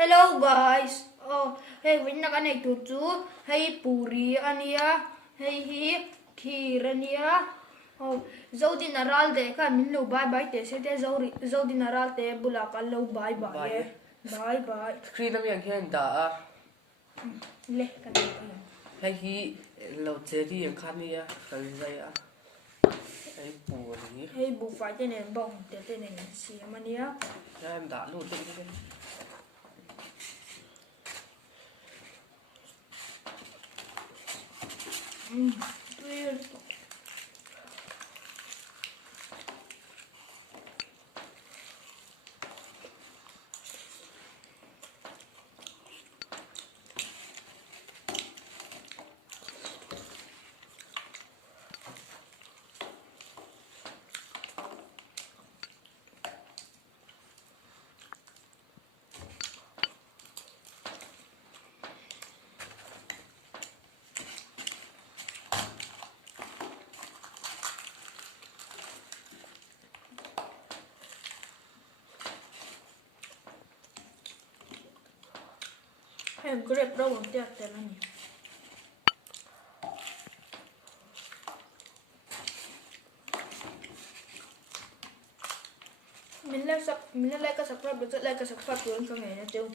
Hello guys. Hey win na kanay tutu. Hey puri ania. Hey hi khir ania. Zodi naral de ka minlo bye bye te se te zodi naral te bula ka lo bye bye. Bye bye. Screen am yang hian da Le kanay. hay hi lo cheri yang khan ya khal zai a ai pu ni Hey bu phải te nen bong te nen si mania. ya em da lu te ni Weird. Hey grab đâu bằng te te mani. Mình like ka subscribe được like ka subscribe tuan ka ngai na teu.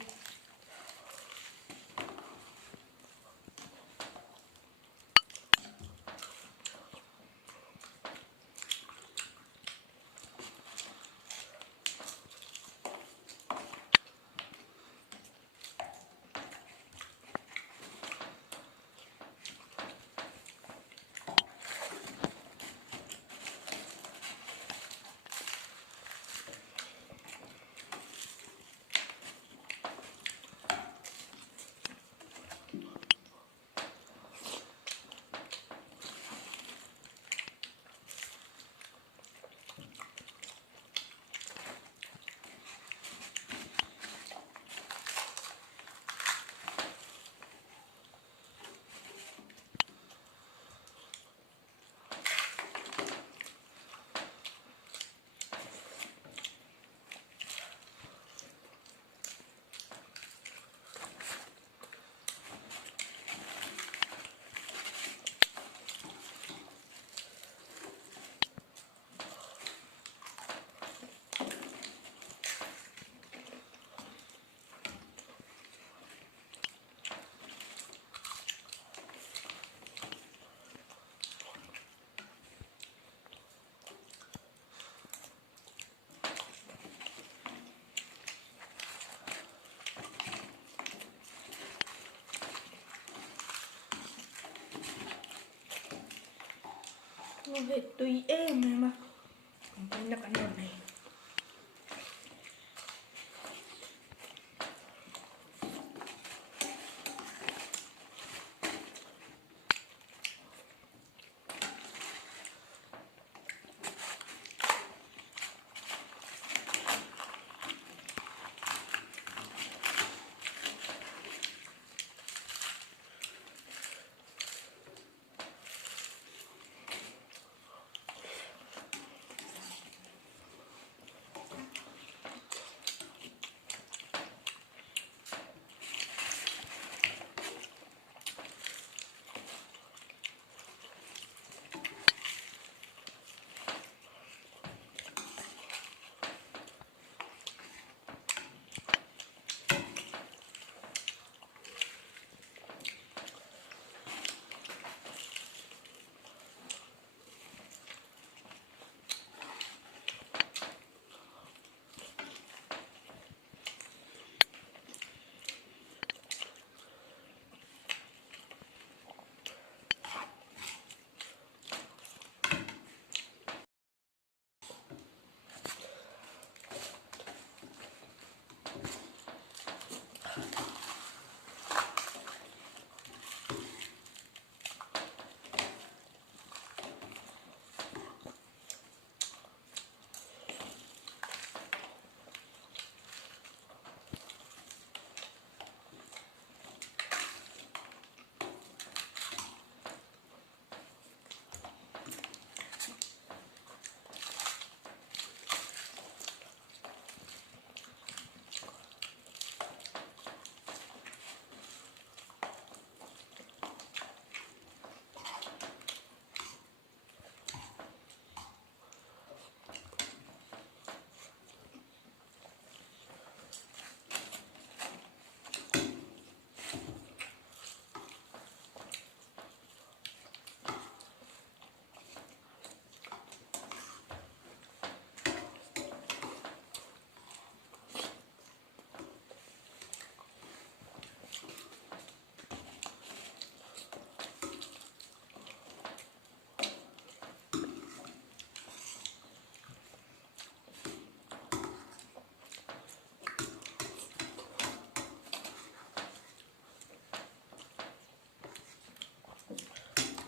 Về tùy em mà. Mình là cái này.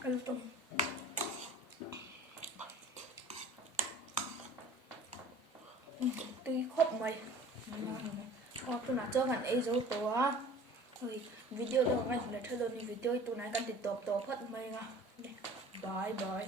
hay tôm tuy khóc mày tôi nói cho hẳn ấy dấu tố á thôi video đâu ngay là theo dõi video tôi nói cần tiếp tục tổ phát mày nha bye bye